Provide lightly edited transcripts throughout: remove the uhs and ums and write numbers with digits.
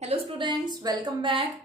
Hello students, welcome back.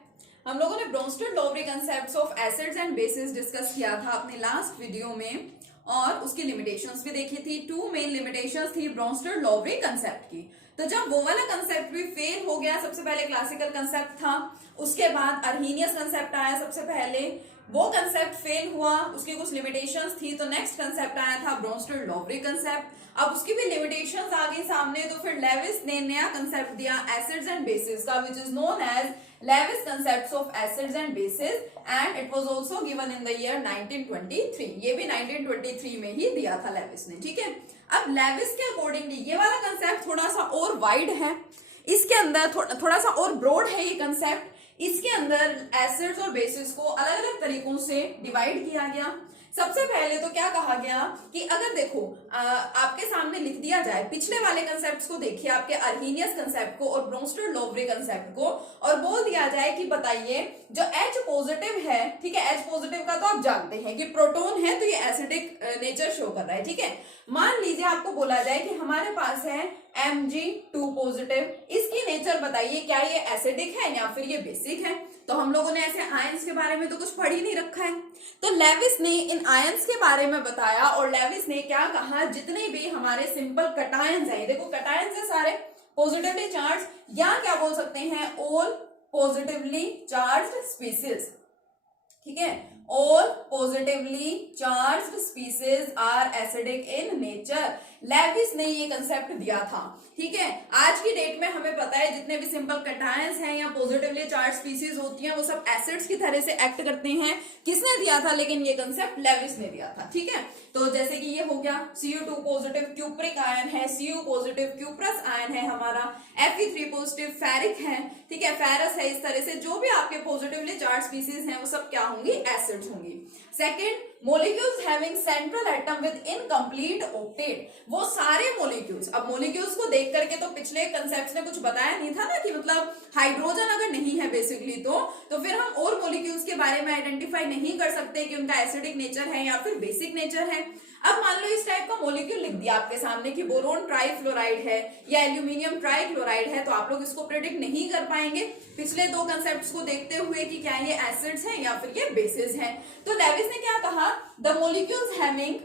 हम लोगों ने Bronsted Lowry concepts of acids and bases discuss किया था अपने लास्ट वीडियो में और उसकी लिमिटेशंस भी देखी थी। टू मेन लिमिटेशंस थी ब्रोंस्टेड-लोवरी कंसेप्ट की। तो जब वो वाला कंसेप्ट भी फेल हो गया, सबसे पहले क्लासिकल कंसेप्ट था, उसके बाद अर्हीनियस कंसेप्ट आया सबसे पहले, वो कंसेप्ट फेल हुआ, उसकी कुछ लिमिटेशंस थी, तो नेक्स्ट कंसेप्ट आया था ब्रोंस्टेड-लोवरी कंसेप्ट। अब उसकी भी लिमिटेशंस आ गई सामने, तो फिर लेविस ने नया कंसेप्ट दिया एसिड्स एंड बेसिस का, which is known as Lewis concepts of acids and bases, and it was also given in the year 1923। ये भी 1923 में ही दिया था लेविस ने। ठीक है, अब लेविस के अकॉर्डिंगली ये वाला कंसेप्ट थोड़ा सा और वाइड है, इसके अंदर थोड़ा सा और ब्रॉड है ये कंसेप्ट। इसके अंदर एसिड्स और बेसिस को अलग अलग तरीकों से डिवाइड किया गया। सबसे पहले तो क्या कहा गया कि अगर देखो आपके सामने लिख दिया जाए, पिछले वाले कंसेप्ट्स को देखिए, आपके अर्हीनियस कंसेप्ट को और ब्रोंस्टेड-लोवरी कंसेप्ट को, और बोल दिया जाए कि बताइए जो H पॉजिटिव है, ठीक है, H पॉजिटिव का तो आप जानते हैं कि प्रोटॉन है, तो ये एसिडिक नेचर शो कर रहा है। ठीक है, मान लीजिए आपको बोला जाए कि हमारे पास है Mg2 पॉजिटिव, इसकी नेचर बताइए, क्या ये एसिडिक है या फिर ये बेसिक है। तो हम लोगों ने ऐसे आयंस के बारे में तो कुछ पढ़ ही नहीं रखा है, तो लेविस ने इन आयंस के बारे में बताया। और लेविस ने क्या कहा, जितने भी हमारे सिंपल कटायंस हैं, देखो कटायंस है सारे पॉजिटिवली चार्ज, या क्या बोल सकते हैं, ऑल पॉजिटिवली चार्ज्ड स्पीसीज। ठीक है, all positively charged species are acidic in nature। Lewis ने ये कंसेप्ट दिया था। ठीक है, आज की डेट में हमें पता है जितने भी सिंपल कटायंस हैं या पॉजिटिवली चार्ज स्पीसीज होती हैं वो सब एसिड्स की तरह से एक्ट करते हैं। किसने दिया था लेकिन ये कंसेप्ट? लेविस ने दिया था। ठीक है, तो जैसे कि ये हो गया Cu2 पॉजिटिव क्यूप्रिक आयन है, Cu पॉजिटिव क्यूप्रस आयन है हमारा, Fe3 पॉजिटिव फेरिक है, ठीक है, फेरस है। इस तरह से जो भी आपके पॉजिटिवली चार्ज स्पीसीज हैं वो सब क्या होंगी? एसिड्स होंगी। Second, molecules having central atom with incomplete octet. वो सारे मोलिक्यूल्स, अब मोलिक्यूल्स को देख करके तो पिछले कंसेप्ट्स ने कुछ बताया नहीं था ना कि मतलब हाइड्रोजन अगर नहीं है बेसिकली तो फिर हम और मोलिक्यूल्स के बारे में आइडेंटिफाई नहीं कर सकते कि उनका एसिडिक नेचर है या फिर बेसिक नेचर है। अब मान लो इस टाइप का मोलिक्यूल लिख दिया आपके सामने कि बोरोन ट्राइफ्लोराइड है या एल्यूमिनियम ट्राइक्लोराइड है, तो आप लोग इसको प्रेडिक्ट नहीं कर पाएंगे पिछले दो कंसेप्ट्स को देखते हुए कि क्या ये एसिड्स हैं या फिर ये बेसिस हैं। तो लेविस ने क्या कहा, the molecules having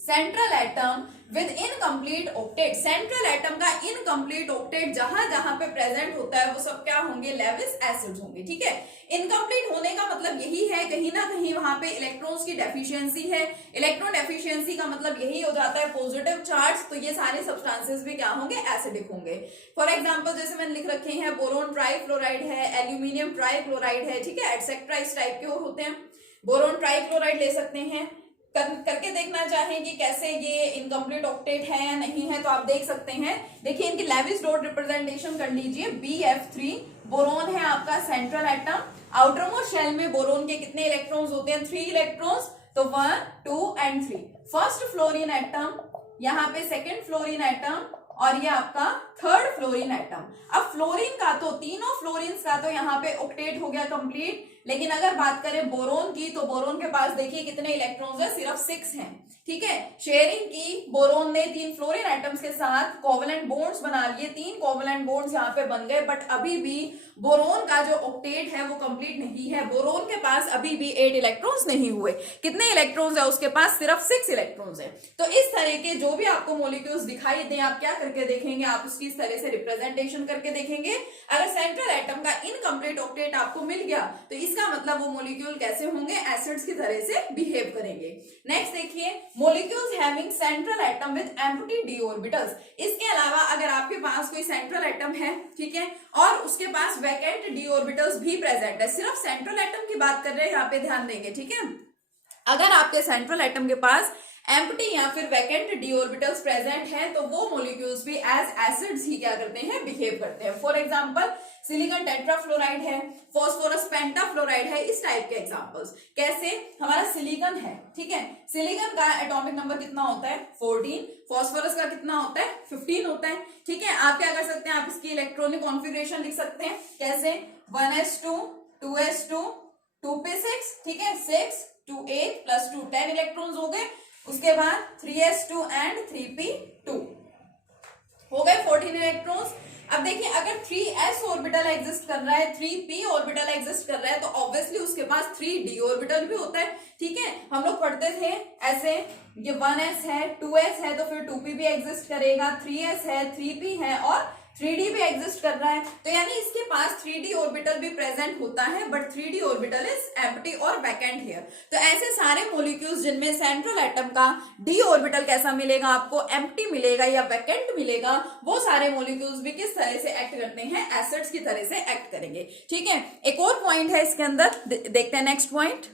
central atom with incomplete octet, central atom का इनकम्प्लीट ऑक्टेट जहां जहां पे प्रेजेंट होता है वो सब क्या होंगे? लेविस एसिड्स होंगे। ठीक है, इनकम्प्लीट होने का मतलब यही है, कहीं ना कहीं वहां पे इलेक्ट्रॉन्स की डेफिशिएंसी है। इलेक्ट्रॉन डेफिशिएंसी का मतलब यही हो जाता है पॉजिटिव चार्ज, तो ये सारे सब्सटेंसेस भी क्या होंगे? एसिडिक होंगे। फॉर एग्जांपल जैसे मैंने लिख रखे हैं, बोरोन ट्राइफ्लोराइड है, एल्यूमिनियम ट्राइक्लोराइड है, ठीक है, एटसेट्रा इस टाइप के और होते हैं। बोरोन ट्राइक्लोराइड ले सकते हैं, करके देखना चाहें कि कैसे ये इनकम्प्लीट ऑक्टेट है या नहीं है, तो आप देख सकते हैं। देखिए इनकी लेविस डॉट रिप्रेजेंटेशन कर लीजिए, BF3 बोरोन है आपका central atom. Outermost shell में बोरोन के कितने इलेक्ट्रॉन्स होते हैं? 3 इलेक्ट्रॉन्स, तो 1, 2 एंड 3। फर्स्ट फ्लोरीन एटम, यहाँ पे सेकेंड फ्लोरीन एटम, और ये आपका थर्ड फ्लोरीन एटम। अब फ्लोरीन का तो, तीनों फ्लोरीन्स का तो यहाँ पे ऑक्टेट हो गया कंप्लीट, लेकिन अगर बात करें बोरोन की, तो बोरोन के पास देखिए कितने इलेक्ट्रॉन्स हैं? सिर्फ 6 हैं। ठीक है, शेयरिंग की बोरोन ने 3 फ्लोरीन एटम्स के साथ कोवेलेंट बॉन्ड्स बना लिए, 3 कोवेलेंट बॉन्ड्स यहाँ पे बन गए, बट अभी भी बोरोन का जो ऑक्टेट है वो कंप्लीट नहीं है। बोरोन के पास अभी भी 8 इलेक्ट्रॉन्स नहीं हुए। कितने इलेक्ट्रॉन्स है उसके पास? सिर्फ 6 इलेक्ट्रॉन्स है। तो इस तरह के जो भी आपको मोलिक्यूल्स दिखाई दें, आप क्या करके देखेंगे? आप उसकी इस तरह से रिप्रेजेंटेशन करके देखेंगे। अगर सेंट्रल एटम का इनकम्प्लीट ऑक्टेट आपको मिल गया तो इसका मतलब वो मोलिक्यूल कैसे होंगे? एसिड्स की तरह से बिहेव करेंगे। नेक्स्ट देखिए, molecules having central atom with empty D orbitals. इसके अलावा अगर आपके पास कोई सेंट्रल एटम है, ठीक है, और उसके पास वैकेंट डी ऑर्बिटल्स भी प्रेजेंट है, सिर्फ सेंट्रल एटम की बात कर रहे हैं, यहाँ पे ध्यान देंगे। ठीक है, अगर आपके सेंट्रल एटम के पास एम्प्टी या फिर वैकेंट डी ऑर्बिटल्स प्रेजेंट है तो वो मोलिक्यूल्स भी एज एसिड्स ही क्या करते हैं? बिहेव करते हैं। फॉर एग्जांपल सिलिकॉन टेट्राफ्लोराइड है, फास्फोरस पेंटाफ्लोराइड है, इस टाइप के एग्जांपल्स। कैसे? हमारा सिलिकॉन है, ठीक है, सिलिकॉन का एटॉमिक नंबर कितना होता है? 14। फास्फोरस का कितना होता है? 15 होता है। ठीक है, आप क्या कर सकते हैं? आप इसकी इलेक्ट्रॉनिक कॉन्फ़िगरेशन लिख सकते हैं। कैसे? 1s2 2s2 2p6, ठीक है, 6 2 8 प्लस 2 10 इलेक्ट्रॉन्स हो गए। उसके बाद 3s2 एंड 3p2 हो गए 14 इलेक्ट्रॉन्स। अब देखिए अगर 3s ऑर्बिटल एग्जिस्ट कर रहा है, 3p ऑर्बिटल एग्जिस्ट कर रहा है, तो ऑब्वियसली उसके पास 3d ऑर्बिटल भी होता है। ठीक है, हम लोग पढ़ते थे ऐसे, ये 1s है, 2s है, तो फिर 2p भी एग्जिस्ट करेगा, 3s है, 3p है और 3d भी एग्जिस्ट कर रहा है। तो यानी इसके पास 3d ऑर्बिटल भी प्रेजेंट होता है, but 3d orbital is empty और वैकेंट हियर। तो ऐसे सारे मॉलिक्यूल्स जिनमें सेंट्रल एटम का d ऑर्बिटल कैसा मिलेगा आपको, एम्प्टी मिलेगा या वैकेंट मिलेगा, वो सारे मॉलिक्यूल्स भी किस तरह से एक्ट करते हैं, एसिड्स की तरह से एक्ट करेंगे। ठीक है, एक और पॉइंट है इसके अंदर, देखते हैं next point.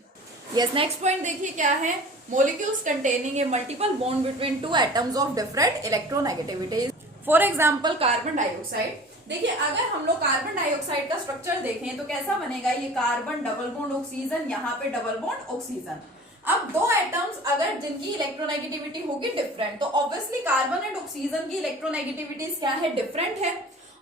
Yes, next point देखिए क्या है, molecules containing A multiple bond between two atoms of different electronegativities. For example carbon dioxide. देखिए अगर हम लोग कार्बन डाइऑक्साइड का स्ट्रक्चर देखें तो कैसा बनेगा, ये कार्बन डबल बॉन्ड ऑक्सीजन, यहाँ पे डबल बॉन्ड ऑक्सीजन। अब दो एटम्स अगर जिनकी इलेक्ट्रोनेगेटिविटी होगी डिफरेंट, तो ऑब्वियसली कार्बन एंड ऑक्सीजन की इलेक्ट्रोनेगेटिविटीज क्या है, डिफरेंट है।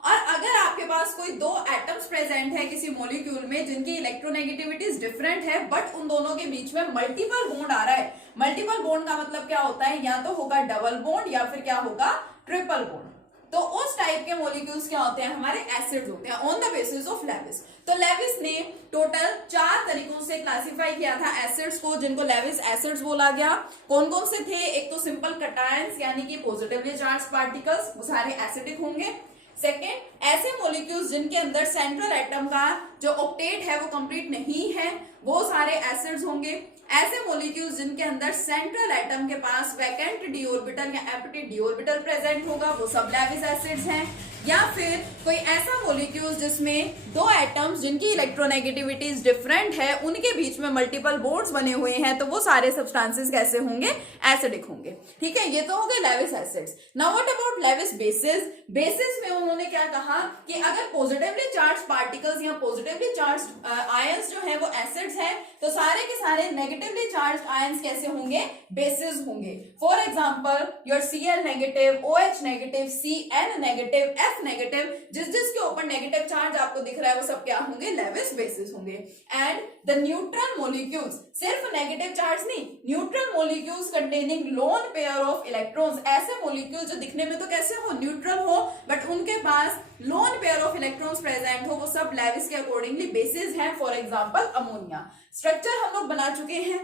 और अगर आपके पास कोई दो एटम्स प्रेजेंट है किसी मॉलिक्यूल में जिनकी इलेक्ट्रोनेगेटिविटीज डिफरेंट है, बट उन दोनों के बीच में मल्टीपल बॉन्ड आ रहा है। मल्टीपल बॉन्ड का मतलब क्या होता है, या तो होगा डबल बॉन्ड या फिर क्या होगा, ट्रिपल बॉन्ड। तो उस टाइप के मॉलिक्यूल्स क्या होते हैं, हमारे एसिड्स होते हैं on the basis of Lewis. तो लेविस ने टोटल 4 तरीकों से क्लासिफाई किया था एसिड्स को, जिनको लेविस एसिड्स बोला गया। कौन कौन से थे, एक तो सिंपल कटायंस यानी कि पॉजिटिवली चार्ज पार्टिकल्स, वो सारे एसिडिक होंगे। सेकेंड, ऐसे मॉलिक्यूल्स जिनके अंदर सेंट्रल एटम का जो ऑक्टेट है वो कंप्लीट नहीं है, वो सारे एसिड्स होंगे। ऐसे मॉलिक्यूल्स जिनके अंदर सेंट्रल एटम के पास वैकेंट डी ऑर्बिटल या एम्प्टी डी ऑर्बिटल प्रेजेंट होगा, वो सब लेविस एसिड्स हैं। या फिर कोई ऐसा मॉलिक्यूल्स जिसमें दो एटम्स जिनकी इलेक्ट्रोनेगेटिविटीज डिफरेंट है, उनके बीच में मल्टीपल बॉन्ड्स बने हुए हैं, तो वो सारे सब्सटेंसेस कैसे होंगे, एसिडिक होंगे। ठीक है, ये तो हो गए Lewis acids. Now what about Lewis bases. Bases में उन्होंने क्या कहा कि अगर पॉजिटिवली चार्ज पार्टिकल्स या पॉजिटिवली चार्ज आयंस जो है वो एसिड्स है, तो सारे के सारे नेगेटिवली चार्ज आयंस कैसे होंगे, बेसिस होंगे। For example your Cl negative, OH negative, Cn negative, F negative, जिस जिसके ऊपर नेगेटिव चार्ज आपको दिख रहा है वो सब क्या होंगे, लेविस बेसिस होंगे। एंड द न्यूट्रल मॉलिक्यूल्स, सिर्फ नेगेटिव चार्ज नहीं, neutral molecules containing loan pair of electrons, ऐसे मॉलिक्यूल जो दिखने में तो कैसे हो, न्यूट्रल हो, बट उनके पास lone pair of electrons present हो, वो सब लेविस के अकॉर्डिंगली बेसिस हैं। For example ammonia. स्ट्रक्चर हम लोग बना चुके हैं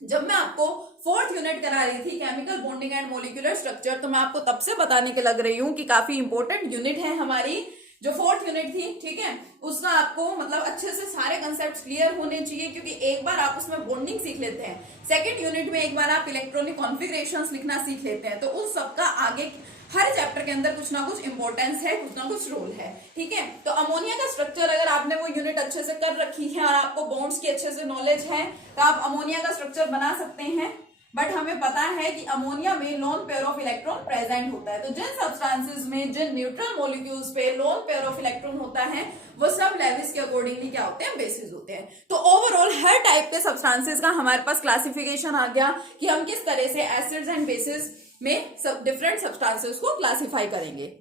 जब मैं आपको 4th यूनिट करा रही थी, chemical bonding and molecular structure, तो मैं आपको तब से बताने के लग रही हूं कि काफी इंपॉर्टेंट यूनिट है हमारी जो 4th यूनिट थी। ठीक है, उसका आपको मतलब अच्छे से सारे कंसेप्ट क्लियर होने चाहिए, क्योंकि एक बार आप उसमें बॉन्डिंग सीख लेते हैं, 2nd यूनिट में एक बार आप इलेक्ट्रॉनिक कॉन्फ़िगरेशंस लिखना सीख लेते हैं, तो उस सबका आगे हर चैप्टर के अंदर कुछ ना कुछ इंपॉर्टेंस है, कुछ ना कुछ रोल है। ठीक है, तो अमोनिया का स्ट्रक्चर अगर आपने वो यूनिट अच्छे से कर रखी है और आपको बॉन्ड्स की अच्छे से नॉलेज है, तो आप अमोनिया का स्ट्रक्चर बना सकते हैं। बट हमें पता है कि अमोनिया में loan pair of electron present होता है, तो जिन सब्सटेंसेस में जिन न्यूट्रल मॉलिक्यूल्स पे लोन पेयर ऑफ इलेक्ट्रॉन होता है, वो सब लेविस के अकॉर्डिंगली क्या होते हैं, बेसिस होते हैं। तो ओवरऑल हर टाइप के सब्सटेंसेस का हमारे पास क्लासिफिकेशन आ गया कि हम किस तरह से एसिड्स एंड बेसिस में सब डिफरेंट सब्सटेंसेस को क्लासिफाई करेंगे।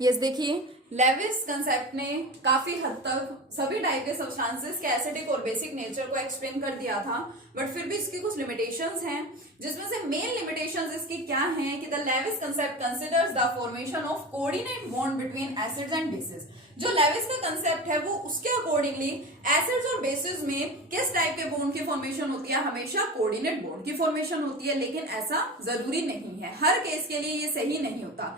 यस, देखिए लेविस कंसेप्ट ने काफी हद तक सभी टाइप के सब्सटेंसेस के एसिडिक और बेसिक नेचर को एक्सप्लेन कर दिया था, बट फिर भी इसकी कुछ लिमिटेशंस हैं, जिसमें से मेन लिमिटेशंस इसकी क्या हैं कि the Lewis concept considers the formation of coordinate bond between acids and bases. जो लेविस का कंसेप्ट है वो उसके अकॉर्डिंगली एसिड्स और बेसिस में किस टाइप के बॉन्ड की फॉर्मेशन होती है, हमेशा कोऑर्डिनेट बॉन्ड की फॉर्मेशन होती है, लेकिन ऐसा जरूरी नहीं है, हर केस के लिए ये सही नहीं होता।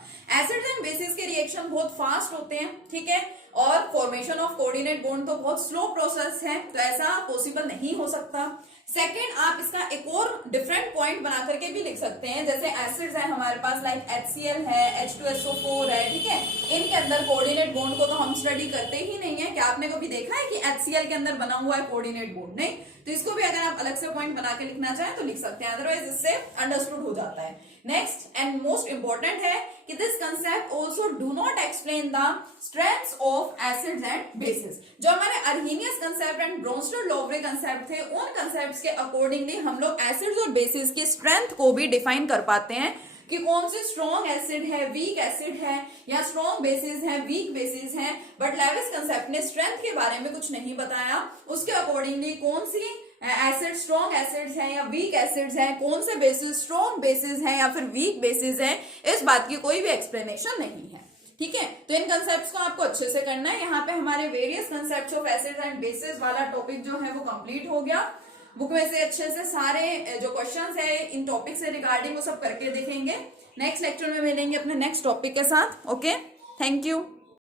एसिड्स एंड बेसिस के रिएक्शन बहुत फास्ट होते हैं, ठीक है, और फॉर्मेशन ऑफ कोऑर्डिनेट बॉन्ड तो बहुत स्लो प्रोसेस है, तो ऐसा पॉसिबल नहीं हो सकता। सेकेंड, आप इसका एक और डिफरेंट पॉइंट बना करके भी लिख सकते हैं, जैसे एसिड्स है हमारे पास लाइक HCl है, H2SO4 है, ठीक है, इनके अंदर कोऑर्डिनेट बॉन्ड को तो हम स्टडी करते ही नहीं है। क्या आपने कभी देखा है कि HCl के अंदर बना हुआ है कोऑर्डिनेट बॉन्ड? नहीं। तो इसको भी अगर आप अलग से पॉइंट बना के लिखना चाहें तो लिख सकते हैं, अदरवाइज इससे अंडरस्टूड हो जाता है। नेक्स्ट एंड मोस्ट इंपॉर्टेंट है कि this concept also do not explain the strengths of acids and bases. जो हमारे अर्हीनियस कंसेप्ट एंड ब्रोंस्टर-लोवरे कंसेप्ट थे, उन कंसेप्ट्स के अकॉर्डिंगली हम लोग एसिड्स और बेसिस की स्ट्रेंथ को भी डिफाइन कर पाते हैं कि कौन से स्ट्रॉन्ग एसिड है, वीक एसिड है, या स्ट्रॉन्ग बेसिस है, वीक बेसिस है। बट लेविस कंसेप्ट ने स्ट्रेंथ के बारे में कुछ नहीं बताया, उसके अकॉर्डिंगली कौन सी एसिड स्ट्रॉन्ग एसिड्स हैं या वीक एसिड्स हैं, कौन से बेसिस स्ट्रॉन्ग बेसिस हैं या फिर वीक बेसिस हैं, इस बात की कोई भी एक्सप्लेनेशन नहीं है। ठीक है, तो इन कंसेप्ट को आपको अच्छे से करना है। यहाँ पे हमारे various concept of acids and basis वाला टॉपिक जो है वो कंप्लीट हो गया। बुक में से अच्छे से सारे जो क्वेश्चंस है इन टॉपिक से रिगार्डिंग वो सब करके देखेंगे। नेक्स्ट लेक्चर में मिलेंगे अपने नेक्स्ट टॉपिक के साथ। Okay, thank you.